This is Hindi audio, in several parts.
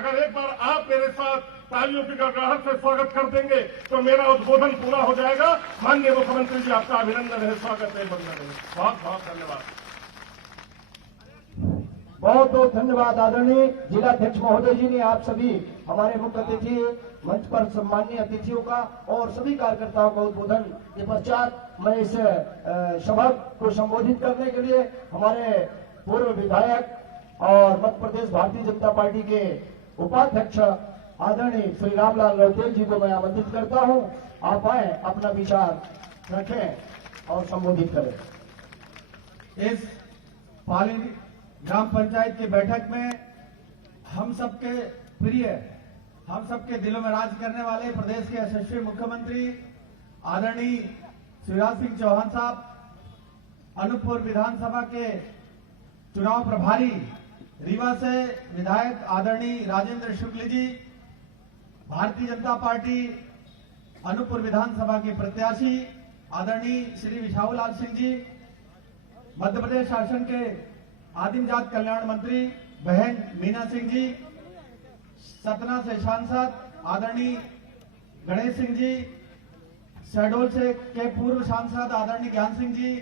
अगर एक बार आप मेरे साथ तालियों की गड़गड़ाहट से स्वागत कर देंगे तो मेरा उद्बोधन पूरा हो जाएगा। माननीय मुख्यमंत्री जी, आपका अभिनंदन है, स्वागत है, वंदन है। बहुत बहुत धन्यवाद। बहुत बहुत धन्यवाद आदरणीय जिलाध्यक्ष महोदय जी ने आप सभी हमारे मुख्य अतिथि मंच पर सम्मानीय अतिथियों का और सभी कार्यकर्ताओं का उद्बोधन के पश्चात मैं इस सभा को संबोधित करने के लिए हमारे पूर्व विधायक और मध्य प्रदेश भारतीय जनता पार्टी के उपाध्यक्ष आदरणीय श्री रामलाल रौतेल जी को मैं आमंत्रित करता हूं। आप आए, अपना विचार रखें और संबोधित करें। इस पाली ग्राम पंचायत की बैठक में हम सबके प्रिय, हम सबके दिलों में राज करने वाले प्रदेश के यशस्वी मुख्यमंत्री आदरणीय शिवराज सिंह चौहान साहब, अनूपपुर विधानसभा के चुनाव प्रभारी रीवा से विधायक आदरणीय राजेंद्र शुक्ल जी, भारतीय जनता पार्टी अनूपपुर विधानसभा के प्रत्याशी आदरणीय श्री विशाहुलाल सिंह जी, मध्य प्रदेश शासन के आदिम जात कल्याण मंत्री बहन मीना सिंह जी, सतना से सांसद आदरणीय गणेश सिंह जी, शहडोल से के पूर्व सांसद आदरणीय ज्ञान सिंह जी,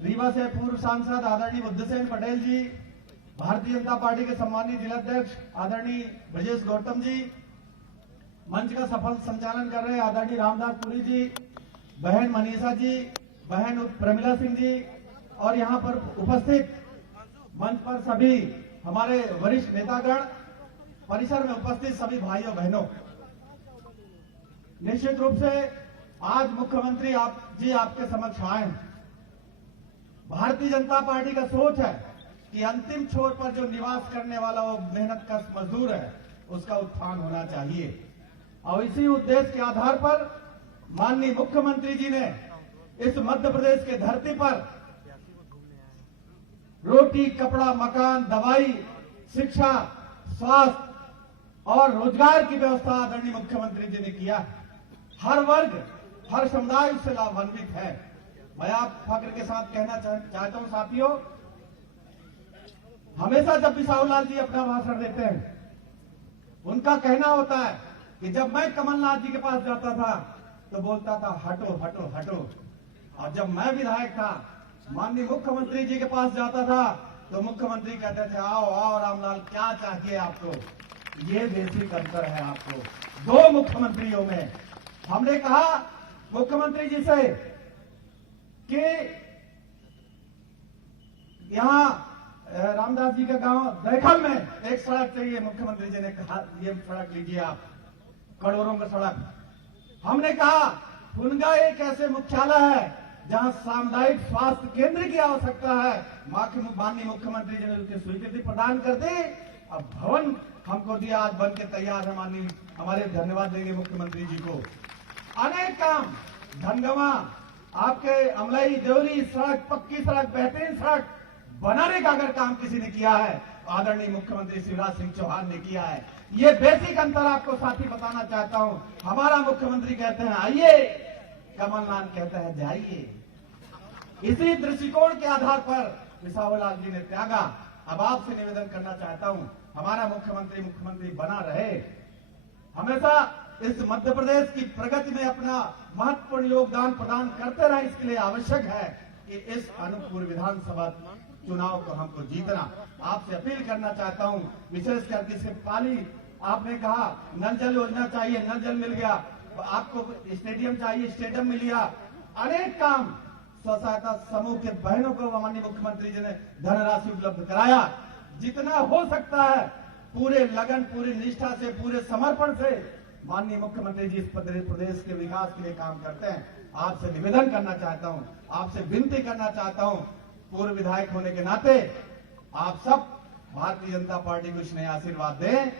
रीवा से पूर्व सांसद आदरणीय बुद्धसेन पटेल जी, भारतीय जनता पार्टी के सम्मानित जिलाध्यक्ष आदरणीय ब्रजेश गौतम जी, मंच का सफल संचालन कर रहे आदरणीय रामदास पुरी जी, बहन मनीषा जी, बहन प्रमिला सिंह जी और यहां पर उपस्थित मंच पर सभी हमारे वरिष्ठ नेतागण, परिसर में उपस्थित सभी भाइयों बहनों, निश्चित रूप से आज मुख्यमंत्री आपके समक्ष आए हैं। भारतीय जनता पार्टी का सोच है कि अंतिम छोर पर जो निवास करने वाला वो मेहनत कश मजदूर है, उसका उत्थान होना चाहिए और इसी उद्देश्य के आधार पर माननीय मुख्यमंत्री जी ने इस मध्य प्रदेश के धरती पर रोटी, कपड़ा, मकान, दवाई, शिक्षा, स्वास्थ्य और रोजगार की व्यवस्था आदरणीय मुख्यमंत्री जी ने किया। हर वर्ग, हर समुदाय उससे लाभान्वित है। मैं आप फक्र के साथ कहना चाहता हूं साथियों, हमेशा जब विशाहुलाल जी अपना भाषण देते हैं, उनका कहना होता है कि जब मैं कमलनाथ जी के पास जाता था तो बोलता था हटो हटो हटो, और जब मैं विधायक था माननीय मुख्यमंत्री जी के पास जाता था तो मुख्यमंत्री कहते थे आओ आओ रामलाल, क्या चाहिए आपको। ये बेसिक अंतर है आपको दो मुख्यमंत्रियों में। हमने कहा मुख्यमंत्री जी से कि यहां रामदास जी का गांव दैखल में एक सड़क चाहिए। मुख्यमंत्री जी ने कहा ये सड़क लीजिए आप, करोड़ों का सड़क। हमने कहा फुनगा एक ऐसे मुख्यालय है जहां सामुदायिक स्वास्थ्य केंद्र की आवश्यकता है। माननीय मुख्यमंत्री जी ने उसकी स्वीकृति प्रदान कर दी। अब भवन हमको दिया, आज बन के तैयार है। माननीय हमारे धन्यवाद देंगे मुख्यमंत्री जी को। अनेक काम धनगवा, आपके अमलाई देवरी सड़क, पक्की सड़क, बेहतरीन सड़क बनाने का अगर काम किसी ने किया है आदरणीय मुख्यमंत्री शिवराज सिंह चौहान ने किया है। ये बेसिक अंतर आपको साथी बताना चाहता हूं। हमारा मुख्यमंत्री कहते हैं आइए, कमलनाथ कहते हैं जाइए। इसी दृष्टिकोण के आधार पर विशाहुलाल जी ने त्यागा। अब आपसे निवेदन करना चाहता हूं, हमारा मुख्यमंत्री बना रहे, हमेशा इस मध्य प्रदेश की प्रगति में अपना महत्वपूर्ण योगदान प्रदान करते रहे। इसके लिए आवश्यक है कि इस अनूपपुर विधानसभा चुनाव को हमको जीतना। आपसे अपील करना चाहता हूं, विशेषकर किसी पाली, आपने कहा नल जल योजना चाहिए, नल जल मिल गया, आपको स्टेडियम चाहिए, स्टेडियम मिल गया। अनेक काम स्व सहायता समूह के बहनों को माननीय मुख्यमंत्री जी ने धनराशि उपलब्ध कराया। जितना हो सकता है पूरे लगन, पूरी निष्ठा से, पूरे समर्पण से माननीय मुख्यमंत्री जी इस प्रदेश के विकास के लिए काम करते हैं। आपसे निवेदन करना चाहता हूं, आपसे विनती करना चाहता हूं, पूर्व विधायक होने के नाते आप सब भारतीय जनता पार्टी को स्नेह आशीर्वाद दें।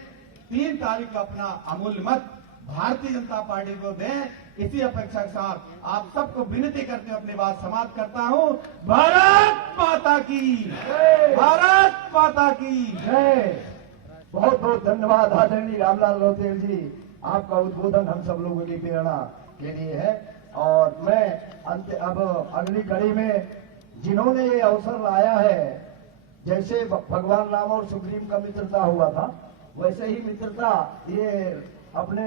3 तारीख को अपना अमूल्य मत भारतीय जनता पार्टी को दें। इसी अपेक्षा के साथ आप सबको विनती करके अपनी बात समाप्त करता हूं। भारत माता की जय, भारत माता की जय। बहुत बहुत धन्यवाद आदरणीय रामलाल रौतेल जी, आपका उद्बोधन हम सब लोगों की प्रेरणा के लिए है। और मैं अब अगली कड़ी में जिन्होंने ये अवसर लाया है, जैसे भगवान राम और सुग्रीव का मित्रता हुआ था, वैसे ही मित्रता ये अपने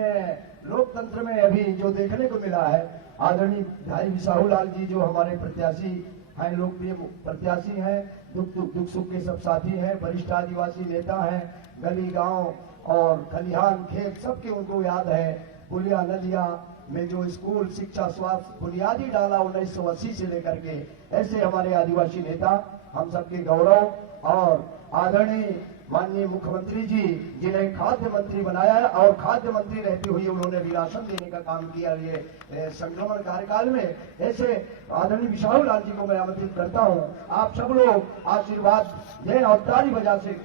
लोकतंत्र में अभी जो देखने को मिला है, आदरणीय भाई बिसाहू लाल जी जो हमारे प्रत्याशी हैं, लोकप्रिय प्रत्याशी हैं, दुख सुख के सब साथी हैं, वरिष्ठ आदिवासी नेता हैं, गली गांव और खलिहान खेत सबके उनको याद है। पुलिया नदिया में जो स्कूल शिक्षा स्वास्थ्य बुनियादी डाला 1980 से लेकर के, ऐसे हमारे आदिवासी नेता हम सबके गौरव। और आदरणीय माननीय मुख्यमंत्री जी जिन्हें खाद्य मंत्री बनाया और खाद्य मंत्री रहते हुए उन्होंने भी राशन देने का काम किया ये संक्रमण कार्यकाल में, ऐसे आदरणीय बिसाहू लाल जी को मैं आमंत्रित करता हूं, आप सब लोग आशीर्वाद दें और ताली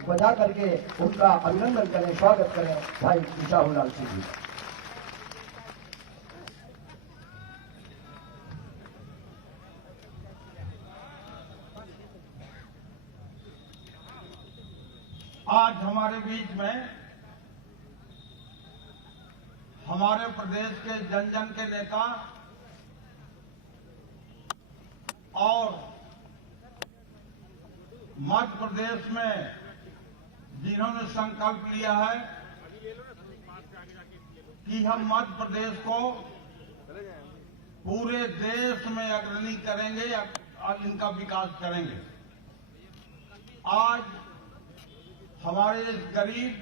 बजा करके उनका अभिनंदन करें, स्वागत करें भाई बिसाहू लाल सिंह जी। आज हमारे बीच में हमारे प्रदेश के जन जन के नेता और मध्य प्रदेश में जिन्होंने संकल्प लिया है कि हम मध्य प्रदेश को पूरे देश में अग्रणी करेंगे और इनका विकास करेंगे। आज हमारे इस गरीब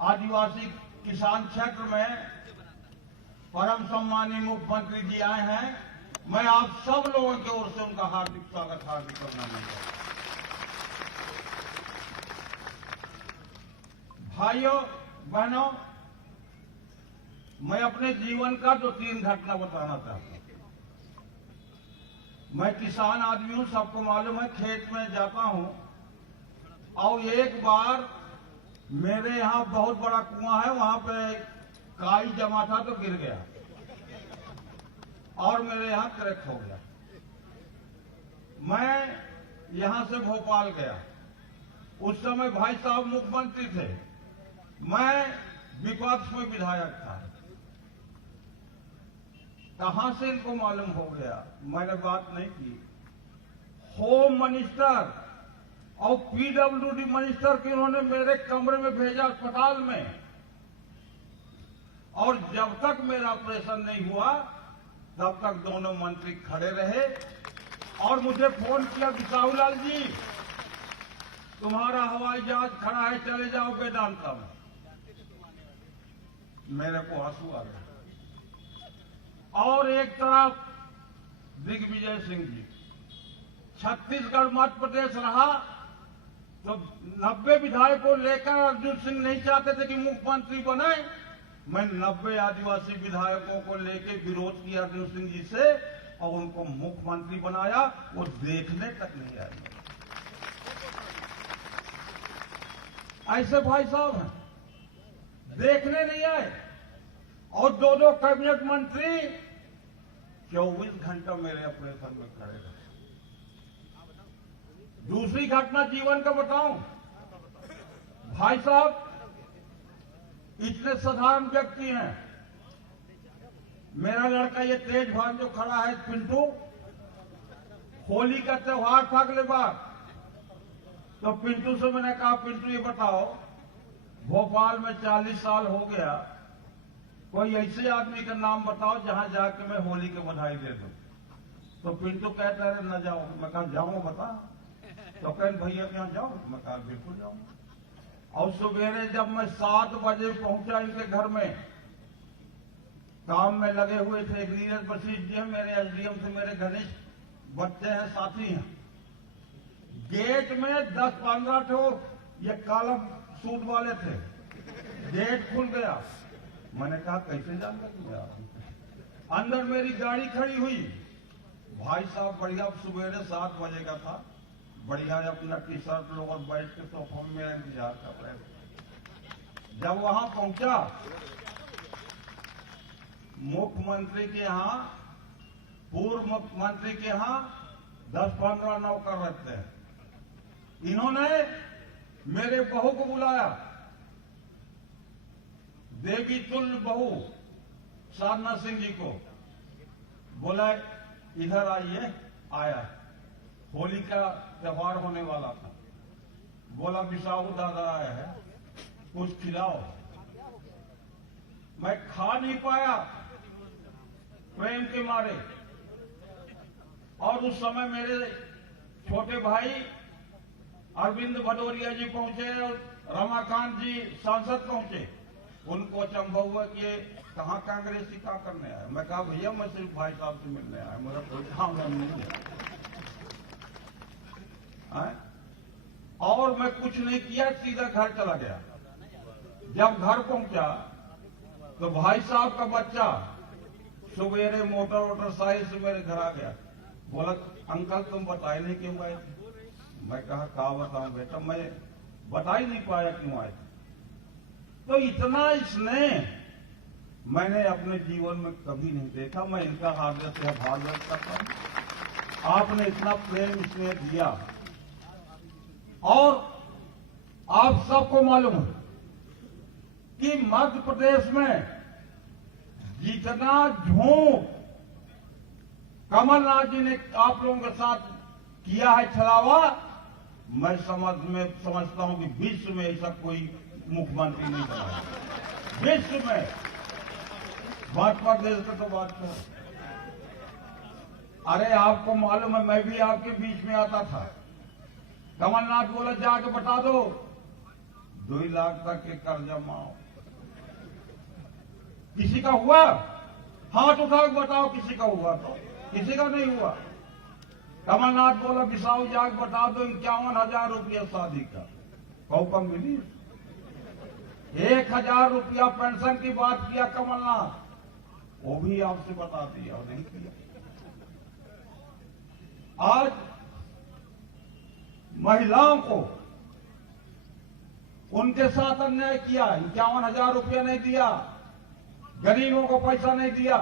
आदिवासी किसान क्षेत्र में परम सम्मानीय मुख्यमंत्री जी आए हैं। मैं आप सब लोगों की ओर से उनका हार्दिक स्वागत, हार्दिक अभिनंदन करता हूं। भाइयों बहनों, मैं अपने जीवन का 2-3 घटना बताना चाहता हूं। मैं किसान आदमी हूं, सबको मालूम है, खेत में जाता हूं और एक बार मेरे यहां बहुत बड़ा कुआं है, वहां पे काई जमा था तो गिर गया और मेरे यहां क्रैक हो गया। मैं यहां से भोपाल गया, उस समय भाई साहब मुख्यमंत्री थे, मैं विपक्ष में विधायक था। कहां से इनको मालूम हो गया, मैंने बात नहीं की। होम मिनिस्टर और पीडब्ल्यूडी मिनिस्टर के उन्होंने मेरे कमरे में भेजा अस्पताल में, और जब तक मेरा ऑपरेशन नहीं हुआ तब तक दोनों मंत्री खड़े रहे और मुझे फोन किया, बिसाहू लाल जी तुम्हारा हवाई जहाज खड़ा है, चले जाओ वेदांता में। मेरे को आंसू आ गए। और एक तरफ दिग्विजय सिंह जी, छत्तीसगढ़ मध्य प्रदेश रहा तो 90 विधायकों लेकर अर्जुन सिंह नहीं चाहते थे कि मुख्यमंत्री बने। मैं 90 आदिवासी विधायकों को लेकर विरोध किया अर्जुन सिंह जी से और उनको मुख्यमंत्री बनाया। वो देखने तक नहीं आए। ऐसे भाई साहब हैं, देखने नहीं आए। और 2 कैबिनेट मंत्री 24 घंटा मेरे ऑपरेशन में खड़े रहे। दूसरी घटना जीवन का बताऊं, भाई साहब इतने साधारण व्यक्ति हैं। मेरा लड़का ये तेज भान जो खड़ा है पिंटू, होली का त्योहार था अगले बार, तो पिंटू से मैंने कहा पिंटू ये बताओ, भोपाल में 40 साल हो गया, कोई ऐसे आदमी का नाम बताओ जहां जाके मैं होली की बधाई दे दूं। तो पिंटू कहता है न जाओ। मैं कहा जाऊं बता। तो कहें भैया के यहाँ जाओ। मैं कहा बिल्कुल जाऊं। और सवेरे जब मैं 7 बजे पहुंचा इनके घर में, काम में लगे हुए थे, एक नीरज बशीष जी हैं मेरे एसडीएम से मेरे घनिष्ठ बच्चे हैं, साथी हैं। गेट में 10-15 ठो ये काला सूट वाले थे, गेट खुल गया। मैंने कहा कैसे जान लगे? अंदर मेरी गाड़ी खड़ी हुई। भाई साहब बढ़िया सवेरे 7 बजे का था, बढ़िया अपना टी-शर्ट लोअर बैठ के सोफा में मेरा इंतजार कर रहे थे। जब वहां पहुंचा, मुख्यमंत्री के यहां, पूर्व मुख्यमंत्री के यहां 10-15 नौकर रहते हैं। इन्होंने मेरे बहू को बुलाया, देवी तुल्य बहू साधना सिंह जी को, बोला इधर आइए। आया, होली का त्योहार होने वाला था। बोला बिसाहू दादा आया है। कुछ खिलाओ। मैं खा नहीं पाया प्रेम के मारे। और उस समय मेरे छोटे भाई अरविंद भदौरिया जी पहुंचे और रमाकांत जी सांसद पहुंचे। उनको अचंभा हुआ कि ये कहाँ कांग्रेसी क्या करने आए। मैं कहा भैया मैं सिर्फ भाई साहब से मिलने आया, मेरा कोई काम नहीं है। और मैं कुछ नहीं किया, सीधा घर चला गया। जब घर पहुंचा तो भाई साहब का बच्चा सवेरे मोटरसाइकिल से मेरे घर आ गया। बोला अंकल तुम बताए नहीं क्यों आए थे। मैं कहा क्या बताऊं बेटा, मैं बता ही नहीं पाया क्यों आए थे। तो इतना स्नेह मैंने अपने जीवन में कभी नहीं देखा। मैं इनका हार्दिक से आभार व्यक्त करता हूं। आपने इतना प्रेम स्नेह दिया। और आप सबको मालूम है कि मध्य प्रदेश में जितना झूठ कमलनाथ जी ने आप लोगों के साथ किया है छलावा, मैं समझता हूं कि विश्व में ऐसा कोई मुख्यमंत्री नहीं बना है। विश्व में भाजपा देश का तो बात है। अरे आपको मालूम है मैं भी आपके बीच में आता था। कमलनाथ बोला जाके बता दो 2 लाख तक के कर्जा माओ। किसी का हुआ? हाथ उठा के बताओ किसी का हुआ। तो किसी का नहीं हुआ। कमलनाथ बोला बिसाऊ जाग बता दो 51,000 रुपया शादी का। कौन मिली? 1,000 रुपया पेंशन की बात किया कमलनाथ, वो भी आपसे बता दिया और नहीं किया। आज महिलाओं को उनके साथ अन्याय किया। 51,000 रुपया नहीं दिया, गरीबों को पैसा नहीं दिया।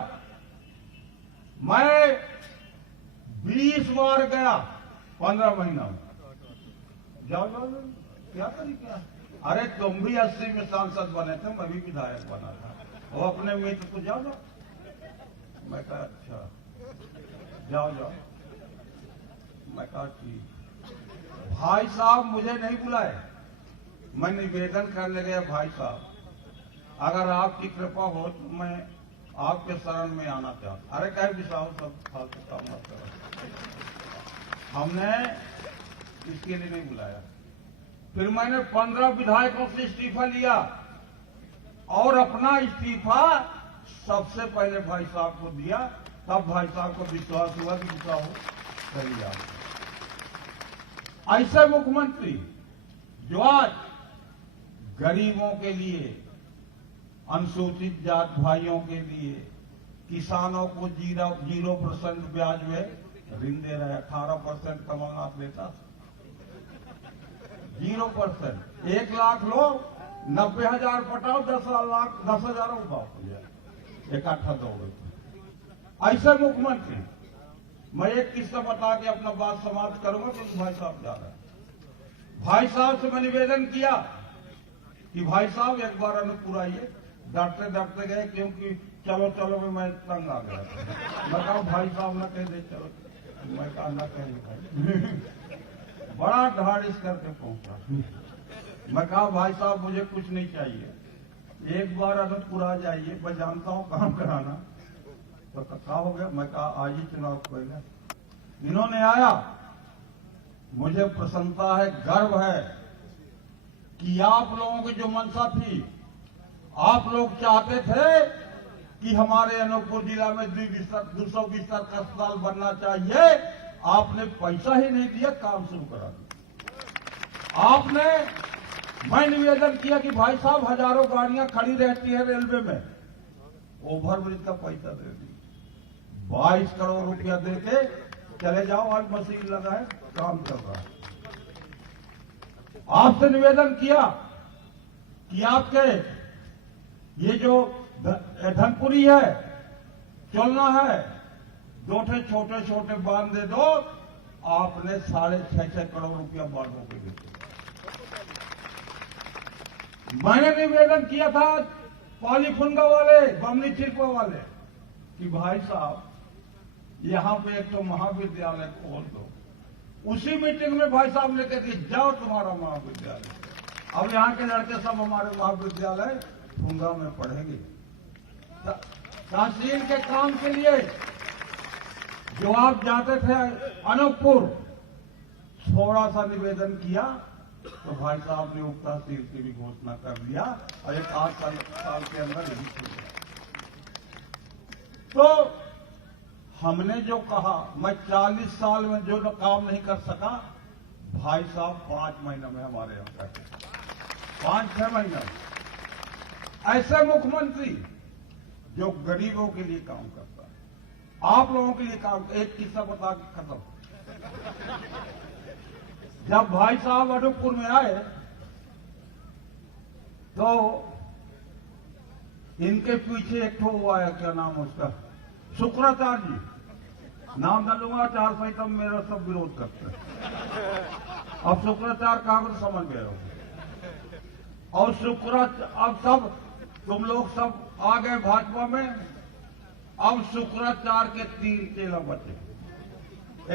मैं 20 बार गया 15 महीना में। जाओ जाओ क्या तरीका। अरे तुम भी 80 में सांसद बने थे, मैं भी विधायक बना था। वो अपने मित्र को जाओ जाओ। मैं कहा अच्छा जाओ जाओ। मैं कहा ठीक। भाई साहब मुझे नहीं बुलाए। मैं निवेदन करने गया भाई साहब अगर आपकी कृपा हो तो मैं आपके शरण में आना चाहता। अरे कहे बिसाओ सब फालतू काम मत करो। हमने इसके लिए नहीं बुलाया। फिर मैंने 15 विधायकों से इस्तीफा लिया और अपना इस्तीफा सबसे पहले भाई साहब को दिया। तब भाई साहब को विश्वास हुआ कि बिसाओ सही आप। ऐसे मुख्यमंत्री जो आज गरीबों के लिए, अनुसूचित जात भाइयों के लिए, किसानों को 0% ब्याज में ऋण दे रहे। 18% कमलनाथ लेता। 0%। 1 लाख लो, 90,000 पटाओ, 10,000 उठाओ, इकट्ठा दोगे। ऐसे मुख्यमंत्री। मैं एक किस्सा बता के अपना बात समाप्त करूंगा क्योंकि भाई साहब जा रहे हैं। भाई साहब से मैं निवेदन किया कि भाई साहब एक बार अनुपुर आइए। डरते डरते गए क्योंकि चलो चलो में मैं तंग आ गया। मैं कहा भाई साहब ना कह दे चलो। मैं कहा ना कह भाई। बड़ा ढाड़िस करके पहुंचा। मैं कहा भाई साहब मुझे कुछ नहीं चाहिए, एक बार अनुपुर आ जाइए, मैं जानता हूं काम कराना। तो क्या हो गया? मैं कहा आज ही चुनाव पहले इन्होंने आया। मुझे प्रसन्नता है, गर्व है कि आप लोगों की जो मंशा थी, आप लोग चाहते थे कि हमारे अनूपपुर जिला में 200 बिस्तर का अस्पताल बनना चाहिए। आपने पैसा ही नहीं दिया, काम शुरू करा दिया आपने। मैं निवेदन किया कि भाई साहब हजारों गाड़ियां खड़ी रहती है रेलवे में, ओवरब्रिज का पैसा दे दी। 22 करोड़ रुपया देके चले जाओ, आज मशीन लगा है, काम चल रहा है। आपसे निवेदन किया कि आपके ये जो धनपुरी है, चलना है, 2 छोटे छोटे बांध दे दो। आपने 6.5 करोड़ रुपया बांधों के लिए। मैंने निवेदन किया था पालीफुंगा वाले, बमनी चिरपा वाले कि भाई साहब यहां पे एक तो महाविद्यालय खोल दो। उसी मीटिंग में भाई साहब ने कह दिया जाओ तुम्हारा महाविद्यालय। अब यहाँ के लड़के सब हमारे महाविद्यालय फुंगा में पढ़ेंगे। तहसील के काम के लिए जो आप जाते थे अनूपपुर, थोड़ा सा निवेदन किया तो भाई साहब ने उप तहसील की भी घोषणा कर दिया और एक 8 साल के अंदर यही शुरू हुआ। तो हमने जो कहा, मैं 40 साल में जो काम नहीं कर सका, भाई साहब 5 महीने में हमारे यहाँ कर 5-6 महीने में। ऐसे मुख्यमंत्री जो गरीबों के लिए काम करता है, आप लोगों के लिए काम। एक किस्सा बता के खत्म। जब भाई साहब अनूपपुर में आए तो इनके पीछे एक ठो हुआ है, क्या नाम उसका, शुक्राचार्य जी। नाम न लूंगा, 4 सहित मेरा सब विरोध करते हैं। अब शुक्राचार्य कहा तो समझ गए हो। और अब सब तुम लोग सब आ गए भाजपा में। अब शुक्राचार्य के 3 चेला बचे।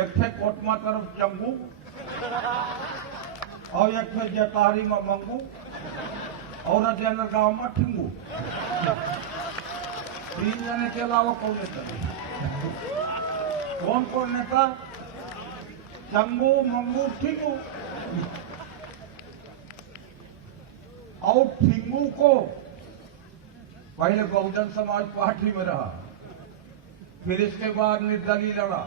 एक थे कोटमा तरफ चंगू, और एक थे जयतारी में मंगू, और नजर गांव में ठिंगू। 3 जने के अलावा कौन नेता नहीं। कौन नेता? चंगू, मंगू, ठिंगू। और ठिंगू को पहले बहुजन समाज पार्टी में रहा, फिर इसके बाद निर्दलीय लड़ा।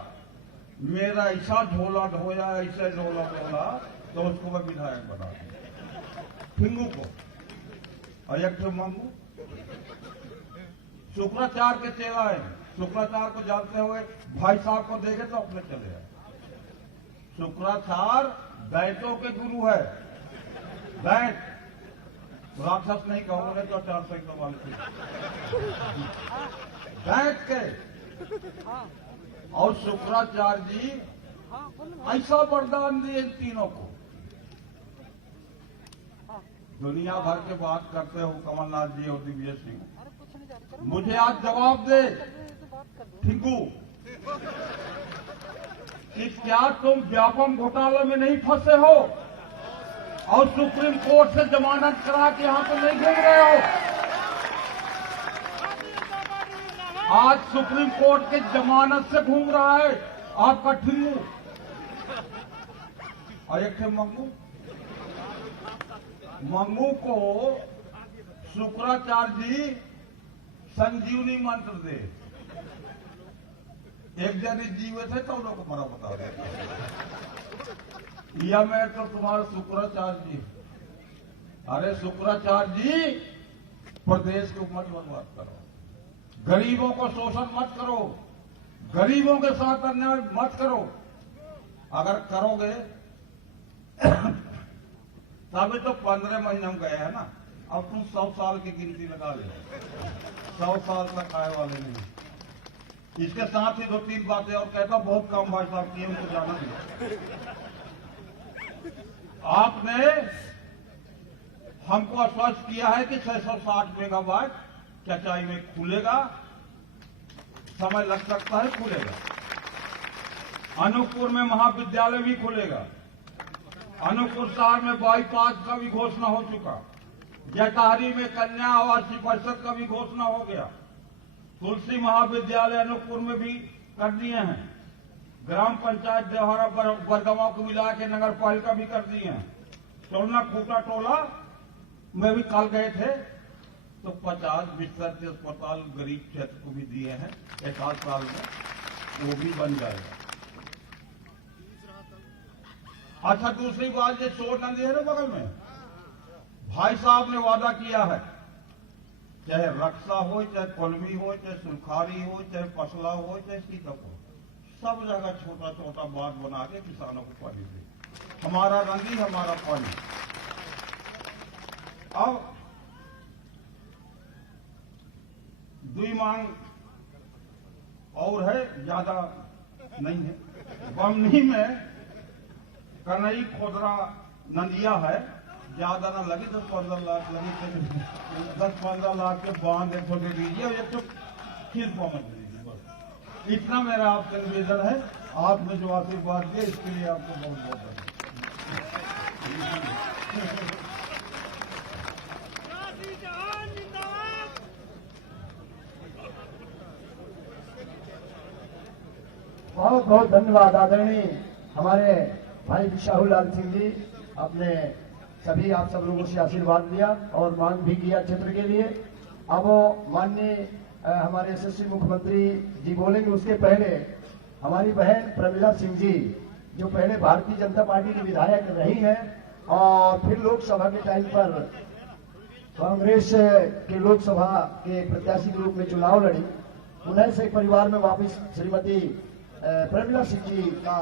मेरा ऐसा झोला ढोया, ऐसा झोला ढोला, तो उसको मैं विधायक बना दिया, ठिंगू को। और एक ठो मंगू शुक्राचार्य के चेला है। शुक्राचार्य को जानते हुए भाई साहब को देखे तो अपने चले आए। शुक्राचार्य दैत्यों के गुरु है। दैत राक्षस नहीं कहोगे तो 4 सौ वाले दैत के। और शुक्राचार्य जी ऐसा वरदान दिए इन तीनों को। दुनिया भर के बात करते हो कमलनाथ जी और दिग्विजय सिंह, मुझे आज जवाब दे ठिंगू कि क्या तुम व्यापम घोटाले में नहीं फंसे हो और सुप्रीम कोर्ट से जमानत करा के यहां पर नहीं घूम रहे हो? आज सुप्रीम कोर्ट के जमानत से घूम रहा है आपका ठिंगू। और एक थे मंगू को शुक्राचार्य जी संजीवनी मंत्र दे। एक जन जीवे थे तो उन लोग को मरा बता रहे, या मैं तो तुम्हारा शुक्राचार्य जी। अरे शुक्राचार्य जी, प्रदेश के ऊपर बर्बाद करो, गरीबों को शोषण मत करो, गरीबों के साथ अन्याय मत करो। अगर करोगे तभी तो 15 महीने हम गए हैं ना। अब तुम 100 साल की गिनती लगा ले, 100 साल तक आए वाले नहीं। इसके साथ ही 2-3 बातें और कहता, बहुत कम भाई साहब की उनको जाना नहीं। आपने हमको आश्वस्त किया है कि 660 मेगावाट चचाई में खुलेगा, समय लग सकता है, खुलेगा। अनूपपुर में महाविद्यालय भी खुलेगा। अनूपपुर शहर में बाईपास का भी घोषणा हो चुका। जयतारी में कन्या आवासीय परिषद का भी घोषणा हो गया। तुलसी महाविद्यालय अनूपपुर में भी कर दिए हैं। ग्राम पंचायत देवहरा बरगवां को मिला के नगर पालिका भी कर दिए हैं। टोलना खूटा टोला में भी कल गए थे तो 50 बिस्तर के अस्पताल गरीब क्षेत्र को भी दिए हैं। 1 साल में वो भी बन जाएगा। अच्छा, दूसरी बात, ये चोर नंदी है ना बगल में, भाई साहब ने वादा किया है, चाहे रक्षा हो, चाहे कोलमी हो, चाहे सुलखारी हो, चाहे पसला हो, चाहे सीतप हो, सब जगह छोटा छोटा बांध बना के किसानों को पानी दे। हमारा नदी, हमारा पानी। अब 2 मांग और है, ज्यादा नहीं है। बमनी में कनई खोदरा नदिया है, ज्यादा ना लगी, 10-15 लाख लगी। 10-15 लाख के बांध एक दे दीजिए और एक तो खीर पहुंच दीजिए, बस इतना मेरा आपसे निवेदन है। आपने जो आशीर्वाद दिया इसके लिए आपको बहुत बहुत धन्यवाद। बहुत बहुत धन्यवाद आदरणीय हमारे भाई शाहुल लाल सिंह जी। आपने सभी आप सब लोगों से आशीर्वाद लिया और मांग भी किया क्षेत्र के लिए। अब माननीय हमारे यशस्वी मुख्यमंत्री जी बोलेंगे, उसके पहले हमारी बहन प्रमिला सिंह जी, जो पहले भारतीय जनता पार्टी की विधायक रही हैं और फिर लोकसभा के टाइम पर कांग्रेस के लोकसभा के प्रत्याशी के रूप में चुनाव लड़ी, उन्हें से परिवार में वापस श्रीमती प्रमिला सिंह जी का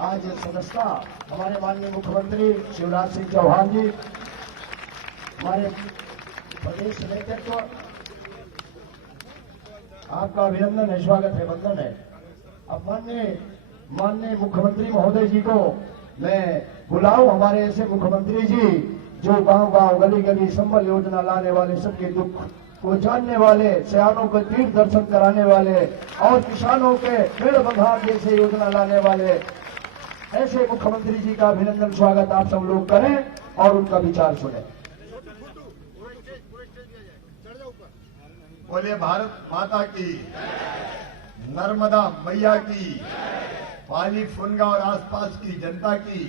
आज सदस्यता हमारे माननीय मुख्यमंत्री शिवराज सिंह चौहान जी, हमारे प्रदेश नेतृत्व, आपका अभिनंदन है, स्वागत है, वंदन है। अब माननीय मुख्यमंत्री महोदय जी को मैं बुलाऊं। हमारे ऐसे मुख्यमंत्री जी जो गांव-गांव, गली-गली संबल योजना लाने वाले, सबके दुख को जानने वाले, सयानों को तीर्थ दर्शन कराने वाले और किसानों के पेड़ बंधार जैसे योजना लाने वाले, ऐसे मुख्यमंत्री जी का अभिनंदन स्वागत आप सब लोग करें और उनका विचार सुने। बोलिए भारत माता की, नर्मदा मैया की, पाली फुनगा और आसपास की जनता की,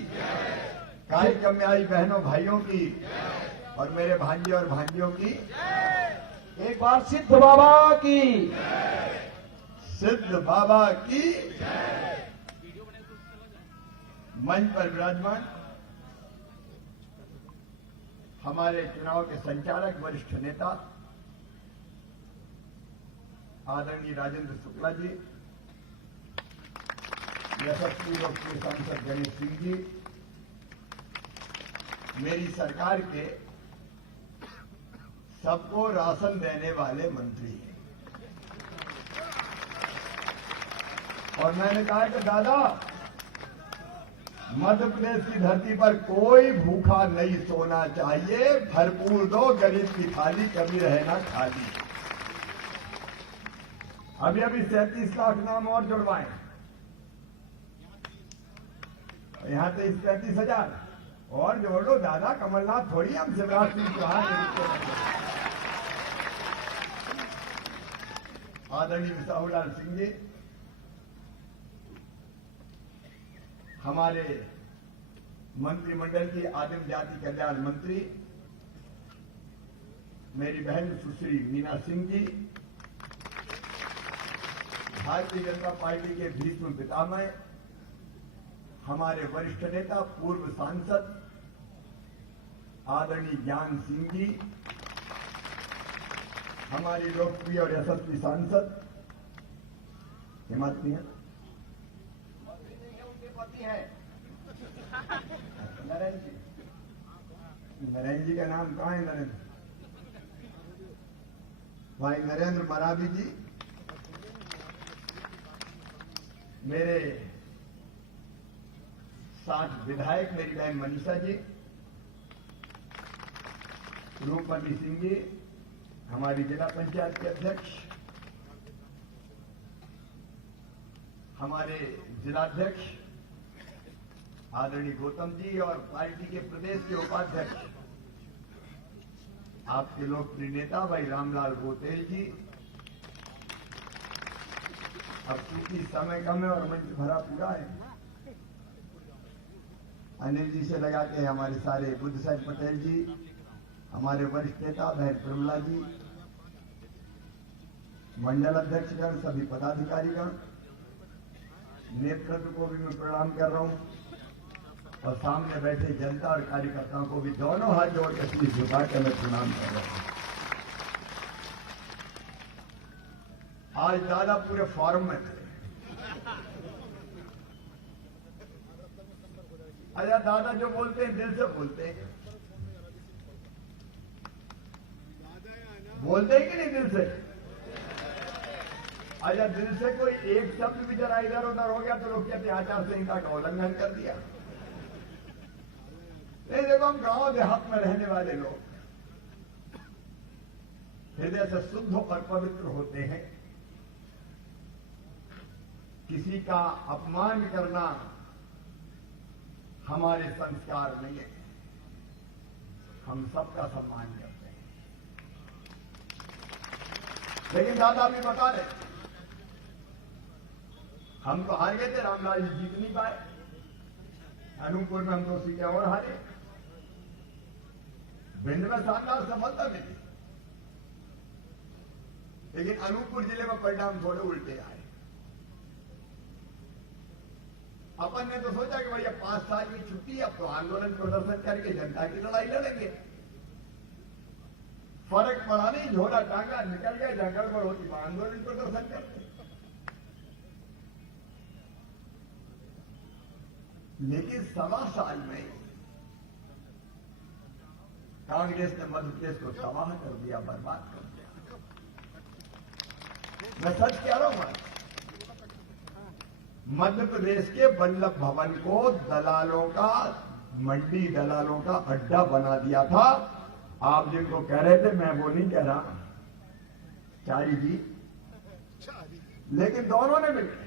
कार्यक्रम में आई बहनों भाइयों की और मेरे भांजे और भांजियों की, एक बार सिद्ध बाबा की, सिद्ध बाबा की। मंच पर विराजमान हमारे चुनाव के संचालक, वरिष्ठ नेता आदरणीय राजेंद्र शुक्ला जी, यशस्वी लोकप्रिय सांसद गणेश सिंह जी, मेरी सरकार के सबको राशन देने वाले मंत्री हैं। और मैंने कहा कि दादा, मध्य प्रदेश की धरती पर कोई भूखा नहीं सोना चाहिए, भरपूर दो, गरीब की थाली कभी रहे ना खाली। अभी 37 लाख नाम और जुड़वाए, यहां से 35,000 और जोड़ लो दादा। कमलनाथ थोड़ी हम शिवराज सिंह चौहान आदरणीय शाहूलाल सिंह जी, हमारे मंत्रिमंडल की आदिम जाति कल्याण मंत्री, मेरी बहन सुश्री मीना सिंह जी, भारतीय जनता पार्टी के भीष्म पितामह, हमारे वरिष्ठ नेता पूर्व सांसद आदरणीय ज्ञान सिंह जी, हमारी लोकप्रिय और यशस्वी सांसद हिमायत है, उनके पति हैं नरेंद्र जी का नाम कहाँ है? नरेंद्र भाई नरेंद्र मरावी जी, मेरे 60 विधायक, मेरी बहन मनीषा जी, रूपमती सिंह जी, हमारी जिला पंचायत के अध्यक्ष, हमारे जिलाध्यक्ष आदरणीय गौतम जी और पार्टी के प्रदेश के उपाध्यक्ष आपके लोकप्रिय नेता भाई रामलाल गोतेल जी। अब चूंकि समय कम है और मंच भरा पूरा है, अनिल जी से लगा के हमारे सारे बुद्ध साहिब पटेल जी, हमारे वरिष्ठ नेता बहन प्रमिला जी, मंडल अध्यक्षगण, सभी पदाधिकारीगण, नेतृत्व को भी मैं प्रणाम कर रहा हूं और सामने बैठे जनता और कार्यकर्ताओं को भी दोनों हाथ जोड़ के शीश झुका के मैं प्रणाम कर रहा हूं। आज दादा पूरे फॉर्म में थे। अच्छा, दादा जो बोलते हैं दिल से बोलते हैं, बोलते हैं कि नहीं दिल से? अच्छा, दिल से कोई एक शब्द भी जरा इधर उधर हो गया तो लोग कहते हैं आचार संहिता का उल्लंघन कर दिया। नहीं, देखो हम गांव देहात में रहने वाले लोग हृदय से शुद्ध और पवित्र होते हैं। किसी का अपमान करना हमारे संस्कार नहीं है, हम सबका सम्मान करते हैं। लेकिन दादा भी बता रहे, हम तो हार गए थे, रामलाल जी जीत नहीं पाए। अनूपपुर में हम 2 सीटें और हारे, भिंड में शानदार सफलता मिली, लेकिन अनूपपुर जिले में परिणाम थोड़े उल्टे आए। अपन ने तो सोचा कि भैया 5 साल की छुट्टी, अब तो आंदोलन प्रदर्शन करके जनता की लड़ाई लड़ेंगे। फर्क पड़ा नहीं, झोला टांगा, निकल गए, जंगल में होती आंदोलन प्रदर्शन करते। लेकिन 1.25 साल में कांग्रेस ने मध्य प्रदेश को तबाह कर दिया, बर्बाद कर दिया। मैं सच कह रहा हूं, मध्य प्रदेश के वल्लभ भवन को दलालों का, मंडी दलालों का अड्डा बना दिया था। आप जिनको कह रहे थे, मैं वो नहीं कह रहा, चारी जी, लेकिन दोनों ने मिलकर,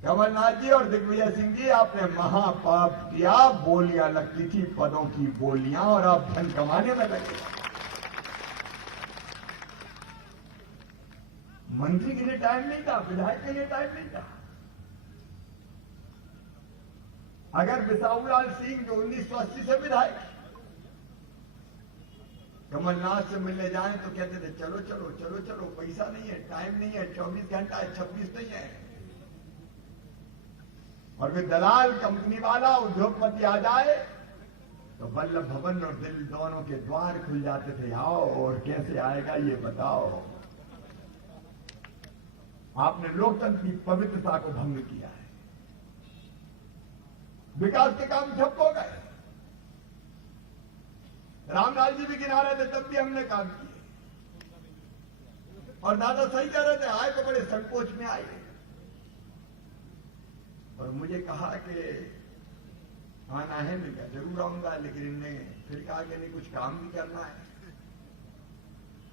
कमलनाथ जी और दिग्विजय सिंह जी, आपने महापाप किया। बोलियां लगती थी, पदों की बोलियां, और आप धन कमाने में लगे। मंत्री के लिए टाइम नहीं था, विधायक के लिए टाइम नहीं था। अगर बिसाऊलाल सिंह जो 1980 से विधायक, कमलनाथ से मिलने जाएं तो कहते थे चलो चलो चलो चलो, पैसा नहीं है, टाइम नहीं है, 24 घंटा है, 26 नहीं है। और वे दलाल, कंपनी वाला, उद्योगपति आ जाए तो वल्लभ भवन और दिल्ली दोनों के द्वार खुल जाते थे। आओ, और कैसे आएगा ये बताओ। आपने लोकतंत्र की पवित्रता को भंग किया है, विकास के काम ठप हो गए। रामलाल जी भी गिना रहे थे, तब भी हमने काम किए, और दादा सही कह रहे थे, आए तो बड़े संकोच में आए, और मुझे कहा कि आना है। मैं क्या जरूर आऊंगा, लेकिन इनने फिर कहा कि नहीं, कुछ काम भी करना है।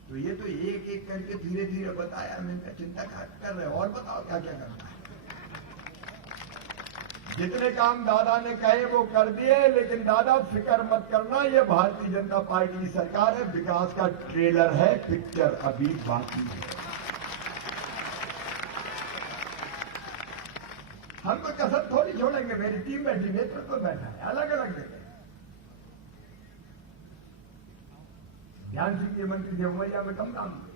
तो ये तो एक एक करके धीरे धीरे बताया। मैंने चिंता कर रहे, और बताओ क्या क्या करना है। जितने काम दादा ने कहे वो कर दिए, लेकिन दादा फिक्र मत करना, ये भारतीय जनता पार्टी की सरकार है, विकास का ट्रेलर है, पिक्चर अभी बाकी है। हम तो कसर थोड़ी छोड़ेंगे। मेरी टीम बैठी, नेतृत्व बैठा है, अलग अलग जगह। ध्यान सिंह जी मंत्री थे, उमरिया में कम काम हुए।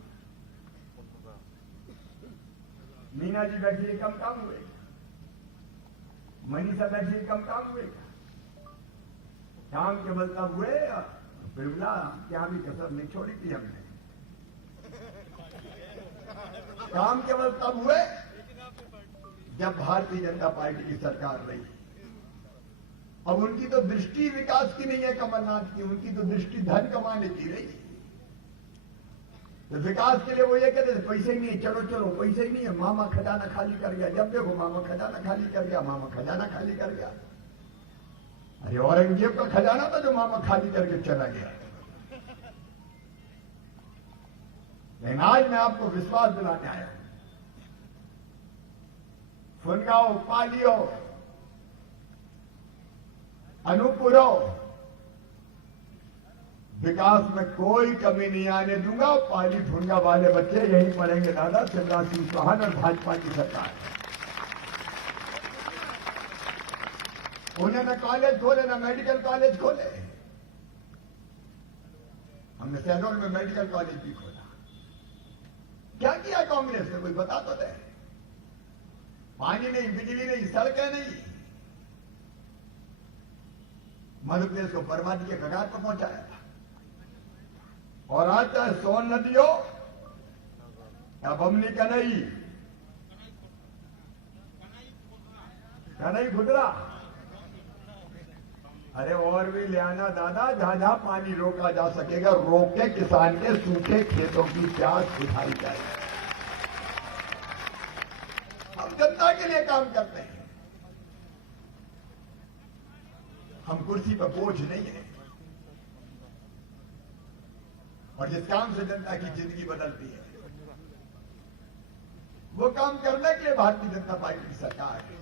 मीना जी बैठी है, कम काम हुए। मनीषा बैठी, कम काम हुए। काम के बल तब हुए, बिरला क्या भी कसर नहीं छोड़ी थी हमने। काम के बल तब हुए जब भारतीय जनता पार्टी की सरकार रही। अब उनकी तो दृष्टि विकास की नहीं है कमलनाथ की, उनकी तो दृष्टि धन कमाने की रही। तो विकास के लिए वो ये कहते थे पैसे ही नहीं, चलो चलो पैसे ही नहीं है, मामा खजाना खाली कर गया। जब देखो मामा खजाना खाली कर गया, मामा खजाना खाली कर गया। अरे औरंगजेब का खजाना था जो मामा खाली करके चला गया। लेकिन आज मैं आपको विश्वास दिलाने आया हूं, फुनगांव, पालियो, अनूपपुरो, विकास में कोई कमी नहीं आने दूंगा। पाली फुनगा वाले बच्चे यहीं पढ़ेंगे दादा, शिवराज सिंह चौहान और भाजपा की सरकार। उन्होंने न कॉलेज खोले, न मेडिकल कॉलेज खोले। हमने शहडोल में मेडिकल कॉलेज भी खोला। क्या किया कांग्रेस ने, कोई बता तो दे। पानी नहीं, बिजली नहीं, सड़कें नहीं, मध्य प्रदेश को बर्बादी के कगार पर पहुंचाया था। और आज चाहे सोन नदी हो या बमनी कनई, कनई खुदरा, अरे और भी ले आना दादा, जहां जहां पानी रोका जा सकेगा रोक के किसान के सूखे खेतों की प्यास उठाई जाएगी। हम जनता के लिए काम करते हैं, हम कुर्सी पर बोझ नहीं है। और जिस काम से जनता की जिंदगी बदलती है वो काम करने के लिए भारतीय जनता पार्टी की सरकार है।